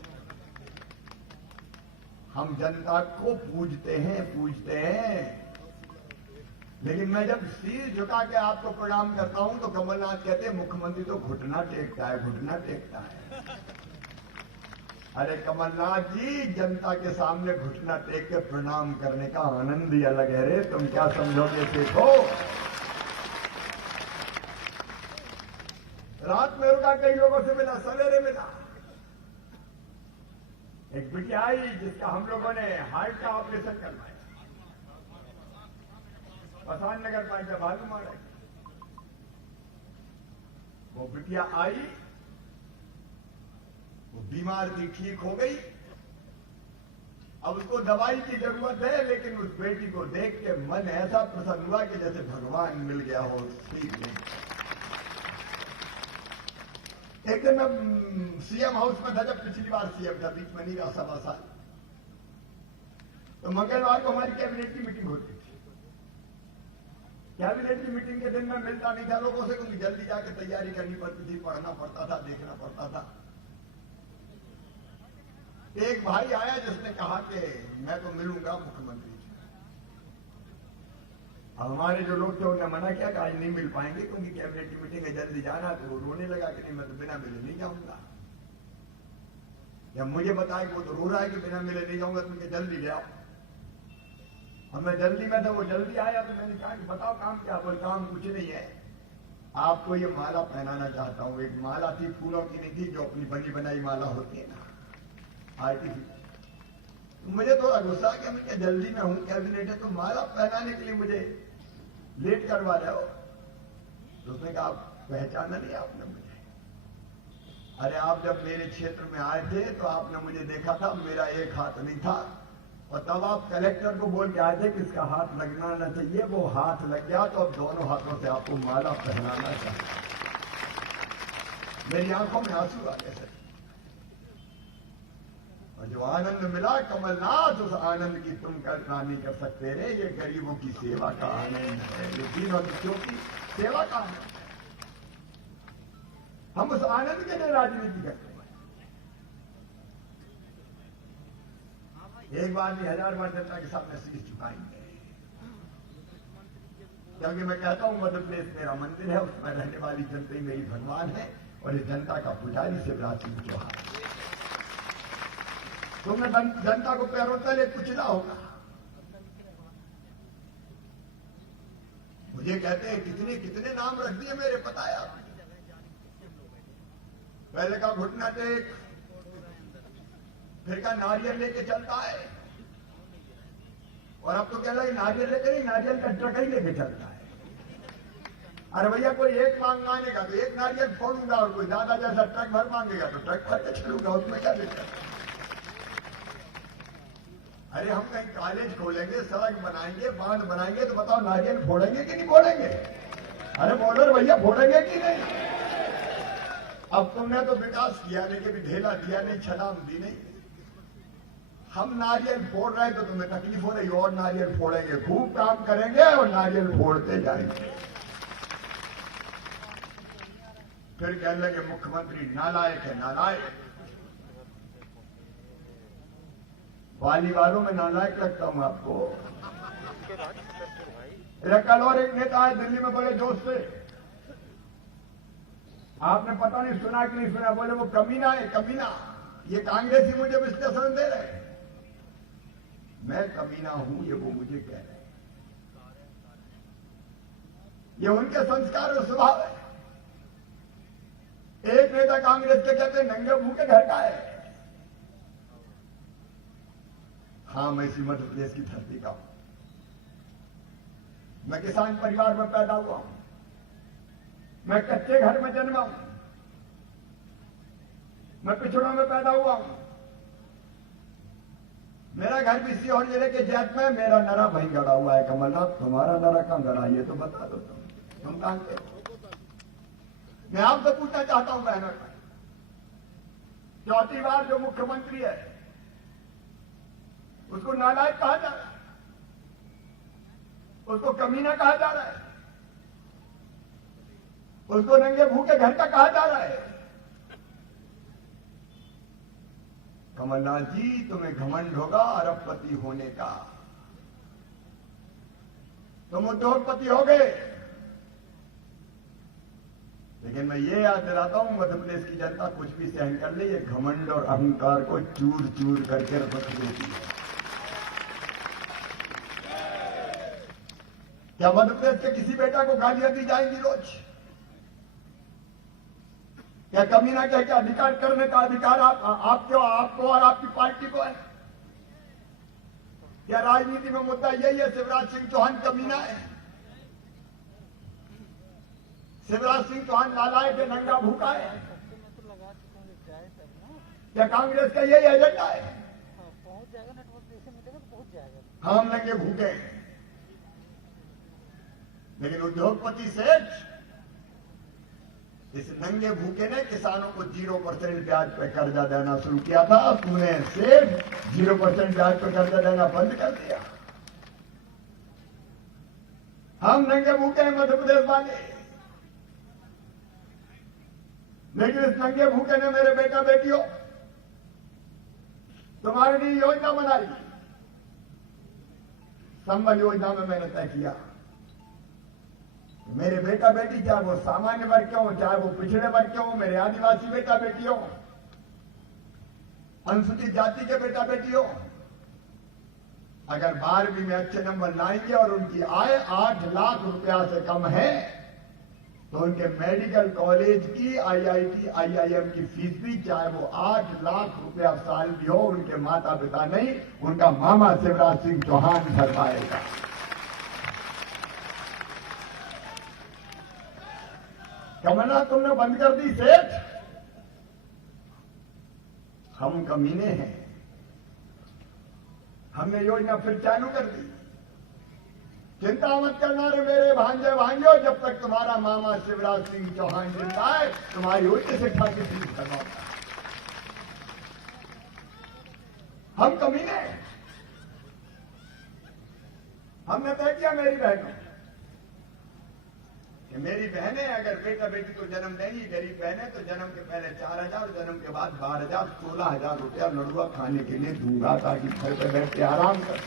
हम जनता को पूजते हैं, लेकिन मैं जब सिर झुका के आपको प्रणाम करता हूं तो कमलनाथ कहते हैं मुख्यमंत्री तो घुटना टेकता है, घुटना टेकता है। अरे कमलनाथ जी, जनता के सामने घुटना टेक के प्रणाम करने का आनंद ही अलग है रे। तुम क्या समझोगे? देखो, रात में रुका, कई लोगों से मिला, सवेरे मिला। एक बिटिया आई जिसका हम लोगों ने हार्ट का ऑपरेशन करवाया, पसान नगर पालिका भालूमाड़ा। वो बिटिया आई, वो बीमार थी, ठीक हो गई। अब उसको दवाई की जरूरत है, लेकिन उस बेटी को देख के मन ऐसा प्रसन्न हुआ कि जैसे भगवान मिल गया हो। ठीक नहीं। एक दिन मैं सीएम हाउस में था, जब पिछली बार सीएम था, बीच में नहीं रहा, 7 साल। तो मंगलवार को हमारी कैबिनेट की मीटिंग होती थी। कैबिनेट की मीटिंग के दिन में मिलता नहीं था लोगों से, क्योंकि जल्दी जाके तैयारी करनी पड़ती थी, पढ़ना पड़ता था, देखना पड़ता था। एक भाई आया जिसने कहा कि मैं तो मिलूंगा मुख्यमंत्री से। अब हमारे जो लोग थे उन्होंने मना किया कि आज नहीं मिल पाएंगे, क्योंकि कैबिनेट की मीटिंग है, जल्दी जाना। तो वो रोने लगा कि नहीं, मैं तो बिना मिले नहीं जाऊंगा। जब मुझे बताया कि वो तो रो रहा है कि बिना मिले नहीं जाऊंगा, तुमने जल्दी ले आओ। और मैं जल्दी में था, वो जल्दी आया। तो मैंने कहा कि बताओ काम क्या? बोल, काम कुछ नहीं है, आपको ये माला पहनाना चाहता हूं। एक माला थी, फूलों की नहीं थी, जो अपनी बनी बनाई माला होती है ना, आर्टिफिशियल। मुझे थोड़ा गुस्सा आ गया, मैं क्या जल्दी में हूं, कैबिनेट है, तो माला पहनाने के लिए मुझे लेट करवा रहे हो। तो उसने कहा, पहचाना नहीं आपने मुझे? अरे आप जब मेरे क्षेत्र में आए थे तो आपने मुझे देखा था, मेरा एक हाथ नहीं था, और तब आप कलेक्टर को बोल के आए थे कि इसका हाथ लगना ना चाहिए। वो हाथ लग गया, तो अब दोनों हाथों से आपको माला पहनाना चाहिए। मेरी आंखों में आंसू आ गए। और जो आनंद मिला कमलनाथ, उस आनंद की तुम कल्पना नहीं कर सकते रे। ये गरीबों की सेवा का आनंद है, ये दीन और दुखियों की सेवा का आनंद है। हम उस आनंद के लिए राजनीति करते हैं। एक बार नहीं, 1000 बार जनता के सामने शीश झुकाएंगे, क्योंकि मैं कहता हूं मध्य प्रदेश मेरा मंदिर है, उसमें रहने वाली जनता ही मेरी भगवान है, और इस जनता का पुजारी शिवराज सिंह चौहान। तुमने जनता को पैरों तले कुचला होगा। मुझे कहते हैं कितने कितने नाम रख दिए मेरे, पता है आपने? पहले का घुटना टेक, फिर का नारियल लेके चलता है, और अब तो कह रहा है नारियल लेकर नहीं, नारियल का ट्रक ही लेके चलता है। अरे भैया, कोई एक मांग मांगेगा तो एक नारियल फोड़ूंगा, और कोई ज्यादा जैसा ट्रक भर मांगेगा तो ट्रक भर के चलूंगा, उसमें क्या दिक्कत? अरे हम कहीं कॉलेज खोलेंगे, सड़क बनाएंगे, बांध बनाएंगे, तो बताओ नारियल फोड़ेंगे कि नहीं फोड़ेंगे? अरे बोलो रे भैया, फोड़ेंगे कि नहीं? अब तुमने तो विकास किया नहीं, कभी ढेला दिया नहीं, छलांग दी नहीं। हम नारियल फोड़ रहे हैं तो तुम्हें तकलीफ हो रही, और नारियल फोड़ेंगे, खूब काम करेंगे और नारियल फोड़ते जाएंगे। फिर कहने लगे मुख्यमंत्री नालायक है, नालायक। वाली वालों में नालायक लगता हूं आपको। कल और एक नेता आए दिल्ली में, बड़े जोश से, आपने पता नहीं सुना कि नहीं सुना, बोले वो कमीना है, कमीना। ये कांग्रेसी मुझे विश्लेषण दे रहे, मैं कमीना हूं, ये वो मुझे कह रहे हैं। ये उनके संस्कार और स्वभाव है। एक नेता कांग्रेस के कहते नंगे मुंह के घर का है। हाँ, मैं इसी मध्य प्रदेश की धरती का हूं। मैं किसान परिवार में पैदा हुआ हूं, मैं कच्चे घर में जन्मा हूं, मैं पिछड़ों में पैदा हुआ हूं। मेरा घर भी सीहोर जिले के जैत में, मेरा नरा वहीं गड़ा हुआ है। कमलनाथ, तुम्हारा नरा कहां गड़ा, ये तो बता दो तुम कहां के? मैं आपसे पूछना चाहता हूं बहनों, चौथी बार जो मुख्यमंत्री है उसको नालायक कहा जा रहा है, उसको कमीना कहा जा रहा है, उसको नंगे भूखे घर का कहा जा रहा है। कमलनाथ जी, तुम्हें घमंड होगा अरबपति होने का। तुम उद्योगपति हो गए, लेकिन मैं ये याद दिलाता हूं, मध्य प्रदेश की जनता कुछ भी सहन कर ले, ये घमंड और अहंकार को चूर चूर करके रख देती है। क्या मध्य प्रदेश के किसी बेटा को गालियां दी जाएंगी रोज? क्या कमीना क्या क्या अधिकार करने का अधिकार आपको और आपकी पार्टी को है? क्या राजनीति में मुद्दा यही है शिवराज सिंह चौहान कमीना है? शिवराज सिंह चौहान नालायक है, नंगा भूखा है? क्या कांग्रेस का यही एजेंडा है? हम नंगे भूखे हैं, लेकिन उद्योगपति सेठ इस नंगे भूखे ने किसानों को 0% ब्याज पे कर्जा देना शुरू किया था। तूने सेठ 0% ब्याज पे कर्जा देना बंद कर दिया। हम नंगे भूखे हैं मध्य प्रदेश वाले, लेकिन इस नंगे भूखे ने मेरे बेटा बेटियों तुम्हारे लिए योजना बनाई। संबल योजना में मैंने तय किया मेरे बेटा बेटी, चाहे वो सामान्य वर्ग के हो, चाहे वो पिछड़े वर्ग के हो, मेरे आदिवासी बेटा बेटी हो, अनुसूचित जाति के बेटा बेटी हो, अगर 12वीं में अच्छे नंबर लाएंगे और उनकी आय 8 लाख रुपया से कम है तो उनके मेडिकल कॉलेज की, IIT, IIM की फीस भी, चाहे वो 8 लाख रुपया साल भी हो, उनके माता पिता नहीं, उनका मामा शिवराज सिंह चौहान भर पाएगा। कमलनाथ तुमने बंद कर दी सेठ। हम कमीने हैं, हमने योजना फिर चालू कर दी। चिंता मत करना रे मेरे भांजे भांजो, जब तक तुम्हारा मामा शिवराज सिंह चौहान जिंदा है तुम्हारी उच्च शिक्षा की फीस करवाऊंगा। हम कमीने हैं। हमने तय किया मेरी बहनों कि मेरी बहनें अगर बेटा बेटी को जन्म देंगी, गरीब बहनें, तो जन्म के पहले 4,000, जन्म के बाद 12,000, 16,000 रुपया लड़ुआ खाने के लिए दूंगा ताकि घर पे बैठ के आराम कर।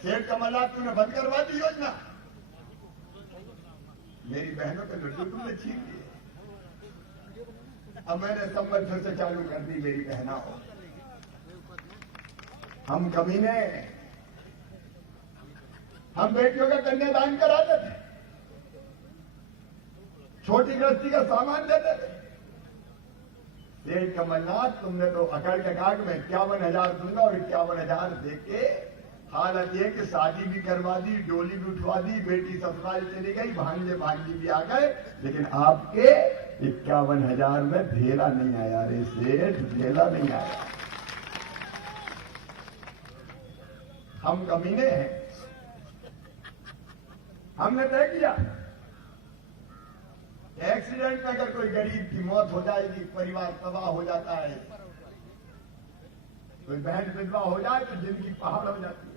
सेठ कमलनाथ तूने बंद करवा दी योजना। मेरी बहनों के लड्डू तुमने छीन लिए। अब मैंने संबल फिर से चालू कर दी मेरी बहना हो। हम कमीने, हम बेटियों का कन्यादान कराते थे, छोटी गृहस्थी का सामान देते थे। सेठ कमलनाथ तुमने तो अकड़ के कहा कि मैं 51,000 दूंगा और 51,000 देके हालत ये कि शादी भी करवा दी, डोली भी उठवा दी, बेटी ससुराल चली गई, भांजे भांजी भी आ गए, लेकिन आपके 51,000 में धेला नहीं आया रे सेठ, धेला नहीं आया। हम कमीने हैं। हमने तय किया एक्सीडेंट में अगर कोई गरीब की मौत हो जाएगी, परिवार तबाह हो जाता है, कोई बहन विधवा हो जाए तो जिंदगी पहाड़ हो जाती है।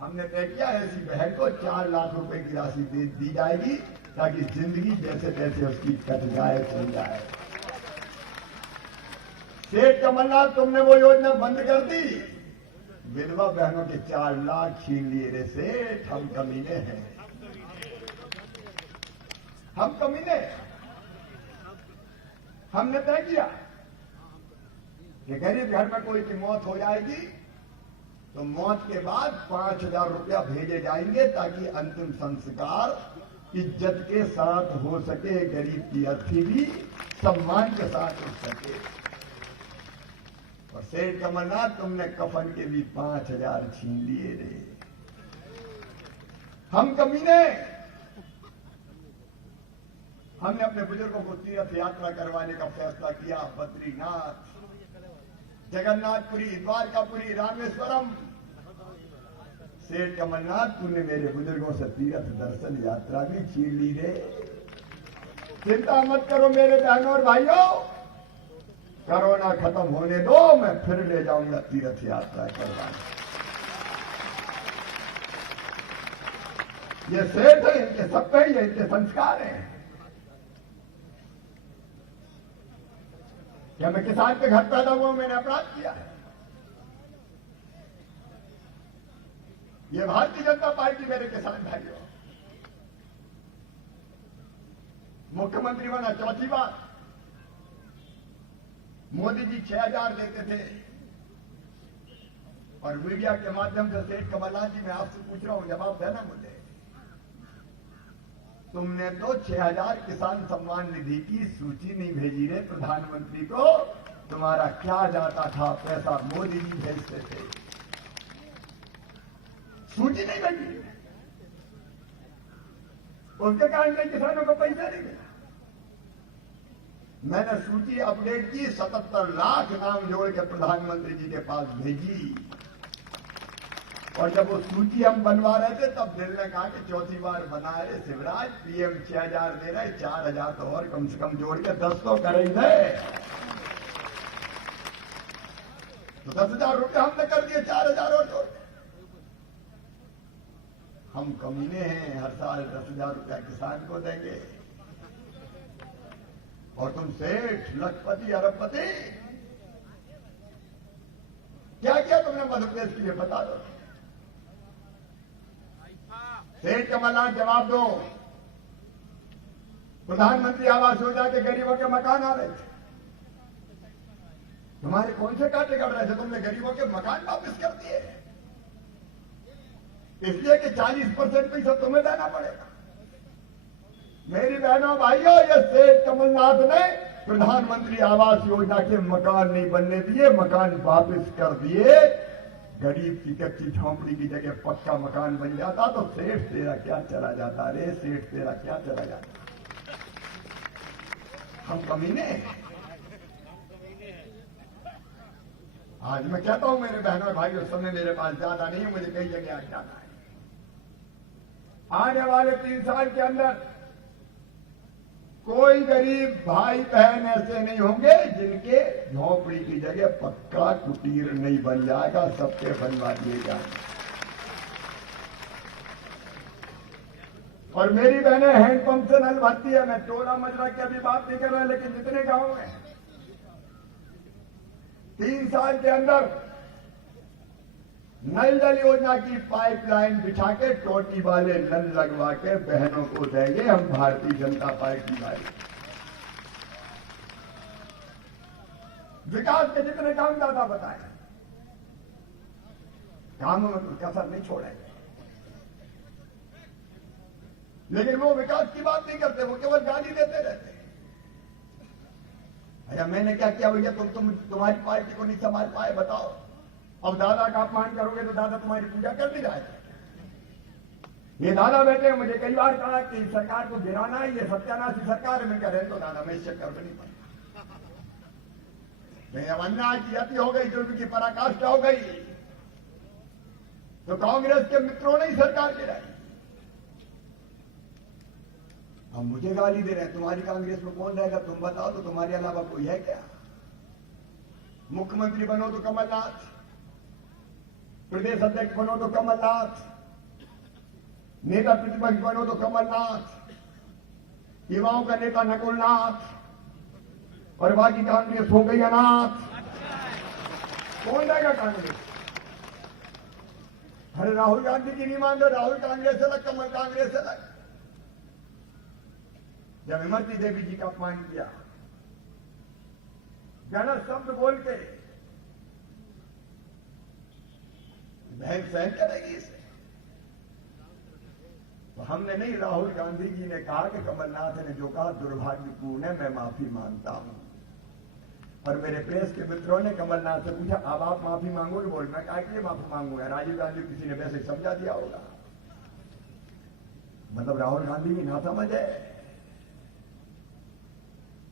हमने तय किया ऐसी बहन को 4 लाख रुपए की राशि दी जाएगी ताकि जिंदगी जैसे तैसे उसकी कट जाए, चल जाए। सेठ कमलनाथ तुमने वो योजना बंद कर दी, विधवा बहनों के 4 लाख छीन लिए रे सेठ। हम कमीने हैं, हम कमीने। हमने तय किया कि गरीब घर में कोई की मौत हो जाएगी तो मौत के बाद 5,000 रुपया भेजे जाएंगे ताकि अंतिम संस्कार इज्जत के साथ हो सके, गरीब की अर्थी भी सम्मान के साथ हो सके। और सेठ कमलनाथ तुमने कफन के भी 5,000 छीन लिए रे। हम कमीने। हमने अपने बुजुर्गों को तीर्थ यात्रा करवाने का फैसला किया। बद्रीनाथ, जगन्नाथपुरी, द्वारकापुरी, रामेश्वरम। सेठ कमलनाथ तूने मेरे बुजुर्गों से तीर्थ दर्शन यात्रा भी छीन ली रे। चिंता मत करो मेरे बहनों और भाइयों, कोरोना खत्म होने दो, मैं फिर ले जाऊंगा तीर्थ यात्रा करवाने। ये सेठ है, इनके सब पे ही इनके संस्कार हैं। क्या मैं किसान के घर पैदा हुआ, मैंने अपराध किया है? ये भारतीय जनता पार्टी मेरे किसान भाइयों, मुख्यमंत्री बना चौथी बार। मोदी जी 6,000 देते थे और मीडिया के माध्यम से सेठ कमलनाथ जी मैं आपसे पूछ रहा हूं, जवाब देना मुझे। तुमने तो 6,000 किसान सम्मान निधि की सूची नहीं भेजी रे प्रधानमंत्री को। तुम्हारा क्या जाता था पैसा, मोदी जी भेजते थे, सूची नहीं भेजी। उसके कारण कई किसानों को पैसा नहीं मिला। मैंने सूची अपडेट की, 77 लाख नाम जोड़ के प्रधानमंत्री जी के पास भेजी। और जब वो सूची हम बनवा रहे थे तब दिल ने कहा कि चौथी बार बना रहे शिवराज, पीएम 6,000 दे रहे, 4,000 तो और कम से कम जोड़ के 10 तो कर ही दे। तो 10,000 रुपये हमने कर दिए, 4,000 और जोड़। हम कमीने हैं, हर साल 10,000 रुपया किसान को देंगे और तुम सेठ लखपति अरबपति। क्या किया तुमने मध्य प्रदेश के लिए बता दो। सेठ कमलनाथ जवाब दो। प्रधानमंत्री आवास योजना के गरीबों के मकान आ रहे थे, तुम्हारे कौन से काटे कट रहे थे? तुमने गरीबों के मकान वापस कर दिए, इसलिए कि 40% पैसा तुम्हें देना पड़ेगा। मेरी बहनों भाइयों, ये सेठ कमलनाथ ने प्रधानमंत्री आवास योजना के मकान नहीं बनने दिए, मकान वापस कर दिए। गरीब की कच्ची झोंपड़ी की जगह पक्का मकान बन जाता तो सेठ तेरा क्या चला जाता रे, सेठ तेरा क्या चला जाता। हम कमीने हैं। आज मैं कहता हूं मेरे बहनों भाइयों, समय मेरे पास ज्यादा नहीं है, मुझे कई जगह आज जाना है। आने वाले 3 साल के अंदर कोई गरीब भाई बहन ऐसे नहीं होंगे जिनके झोंपड़ी की जगह पक्का कुटीर नहीं बन जाएगा, सबके बनवा दिए जाएंगे। और मेरी बहनें हैंडपंप से नल भरती है। मैं टोला मजरा की अभी बात नहीं कर रहा, लेकिन जितने गांव में 3 साल के अंदर नल जल योजना की पाइपलाइन बिछा के टोटी वाले नल लगवा के बहनों को देंगे हम, भारतीय जनता पार्टी वाले। विकास के जितने काम दादा बताए, कामों में कुछ कसर नहीं छोड़ेंगे। लेकिन वो विकास की बात नहीं करते, वो केवल गाली देते रहते। भैया मैंने क्या किया भैया, तुम्हारी पार्टी को नहीं संभाल पाए, बताओ। अब दादा का अपमान करोगे तो दादा तुम्हारी पूजा कर नहीं जाएगा। ये दादा बैठे, मुझे कई बार कहा कि सरकार को गिराना है, ये सत्यानाशी सरकार है। मैं कह रहे तो दादा मैं इस चक्कर में नहीं पड़ा। अन्याय की अति हो गई, जुल्म की पराकाष्ठा हो गई, तो कांग्रेस के मित्रों ने ही सरकार गिराई। अब मुझे गाली दे रहे हैं, तुम्हारी कांग्रेस में कौन रहेगा तुम बताओ, तो तुम्हारे अलावा कोई है क्या? मुख्यमंत्री बनो तो कमलनाथ, प्रदेश अध्यक्ष बनो तो कमलनाथ, नेता प्रतिपक्ष बनो तो कमलनाथ, युवाओं का नेता नकुलनाथ, और बाकी कांग्रेस हो गई अनाथ। कौन रहेगा कांग्रेस? अरे राहुल गांधी की नहीं मान रहे, राहुल कांग्रेस अलग, कमल कांग्रेस अलग। जब इमरती देवी जी का अपमान किया, गलत शब्द बोल के, बहन सहन करेगी इसे? तो हमने नहीं, राहुल गांधी जी ने कहा कि कमलनाथ ने जो कहा दुर्भाग्यपूर्ण है, मैं माफी मांगता हूं। और मेरे प्रेस के मित्रों ने कमलनाथ से पूछा अब आप माफी मांगोगे? बोल मैं कहा कि माफी मांगूंगा। राजीव गांधी किसी ने वैसे समझा दिया होगा, मतलब राहुल गांधी की ना समझ है।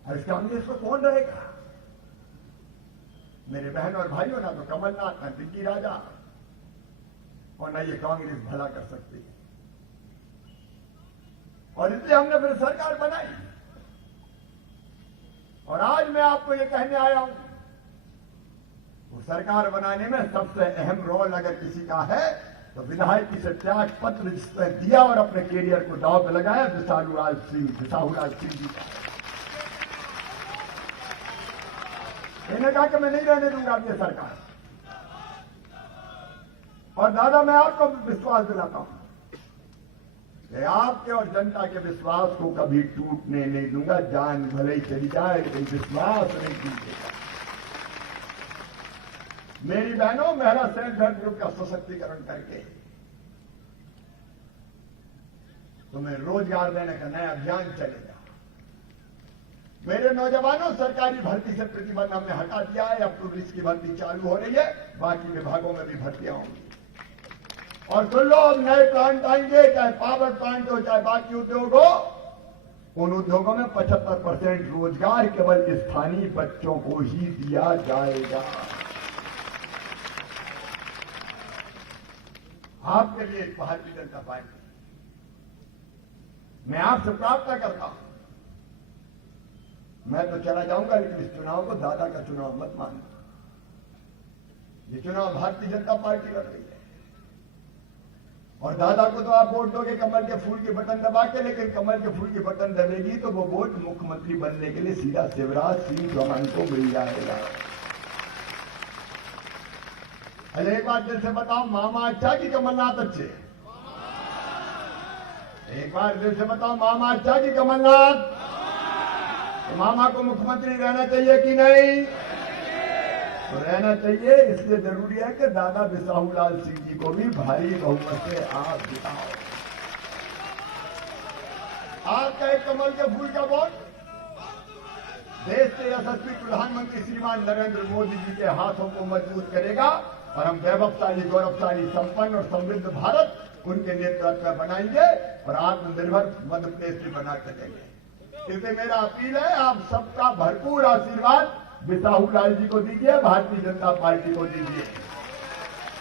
और इस कांग्रेस को कौन रहेगा? मेरे बहन और भाइयों, ना तो कमलनाथ, ना दिल्ली राजा, और ना ये कांग्रेस भला कर सकती है। और इसलिए हमने फिर सरकार बनाई। और आज मैं आपको ये कहने आया हूं, वो सरकार बनाने में सबसे अहम रोल अगर किसी का है तो विधायकी से त्याग पत्र जिसने दिया और अपने कैरियर को दांव पे लगाया, विसाहुलाल सिंह जी का। इन्हें कहा कि मैं नहीं रहने दूंगा अपनी सरकार। और दादा मैं आपको विश्वास दिलाता हूं, कि आपके और जनता के विश्वास को कभी टूटने नहीं दूंगा। जान भले ही चली जाए लेकिन विश्वास नहीं टूटेगा। मेरी बहनों, महिला सेल्फ हेल्प ग्रुप का सशक्तिकरण करके तुम्हें रोजगार देने का नया अभियान चलेगा। मेरे नौजवानों, सरकारी भर्ती से प्रतिबंध हमने हटा दिया है। अब पुलिस की भर्ती चालू हो रही है, बाकी विभागों में भी भर्तियां होंगी। और सुन लो, अब नए प्लांट आएंगे, चाहे पावर प्लांट हो चाहे बाकी उद्योग हो। उन उद्योगों में 75% रोजगार केवल स्थानीय बच्चों को ही दिया जाएगा। आपके लिए भारतीय जनता पार्टी, मैं आपसे प्रार्थना करता हूं, मैं तो चला जाऊंगा लेकिन इस चुनाव को दादा का चुनाव मत मानना। ये चुनाव भारतीय जनता पार्टी लड़ रही है और दादा को तो आप वोट दोगे कमल के फूल के बटन दबा के, लेकिन कमल के फूल के बटन दबेगी तो वो वोट मुख्यमंत्री बनने के लिए सीधा शिवराज सिंह चौहान को मिल जाएगा। अरे एक बात दिल से बताओ, मामा अच्छा कि कमलनाथ अच्छे? एक बार दिल से बताओ, मामा अच्छा कि कमलनाथ? तो मामा को मुख्यमंत्री रहना चाहिए कि नहीं? तो रहना चाहिए। इसलिए जरूरी है कि दादा बिसाहू लाल सिंह जी को भी भारी बहुमत से आप जिताओ। आपका एक कमल के फूल का वोट देश के यशस्वी प्रधानमंत्री श्रीमान नरेंद्र मोदी जी के हाथों को मजबूत करेगा और हम वैभवशाली, गौरवशाली, संपन्न और समृद्ध भारत उनके नेतृत्व में बनाएंगे और आत्मनिर्भर मध्य प्रदेश भी बना सकेंगे। इसलिए मेरा अपील है, आप सबका भरपूर आशीर्वाद बिसाहू लाल जी को दीजिए, भारतीय जनता पार्टी को दीजिए।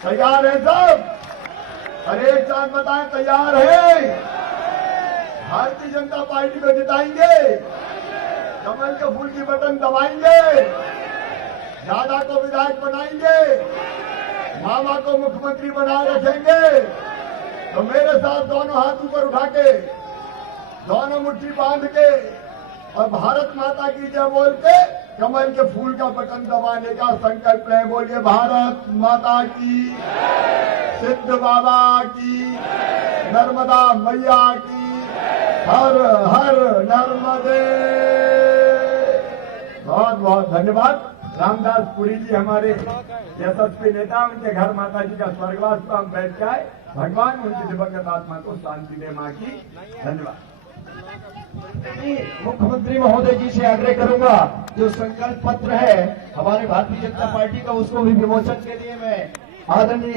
तैयार है सब? अरे एक साथ बताएं, तैयार है? भारतीय जनता पार्टी को जिताएंगे, कमल के फूल की बटन दबाएंगे, दादा को विधायक बनाएंगे, मामा को मुख्यमंत्री बनाए रखेंगे। तो मेरे साथ दोनों हाथ ऊपर उठा के, दोनों मुट्ठी बांध के और भारत माता की जय बोल के कमल के फूल का बटन दबाने का संकल्प है। बोलिए भारत माता की, सिद्ध बाबा की, नर्मदा मैया की, हर हर नर्मदे। बहुत बहुत धन्यवाद। रामदास पुरी जी हमारे यशस्वी नेता, उनके घर माता जी का स्वर्गवास पर हम बैठ जाए। भगवान उनकी दिवंगत आत्मा को शांति दे, मां की। धन्यवाद। मुख्यमंत्री महोदय जी से आग्रह करूंगा, जो संकल्प पत्र है हमारे भारतीय जनता पार्टी का, उसको भी विमोचन के लिए मैं आदरणीय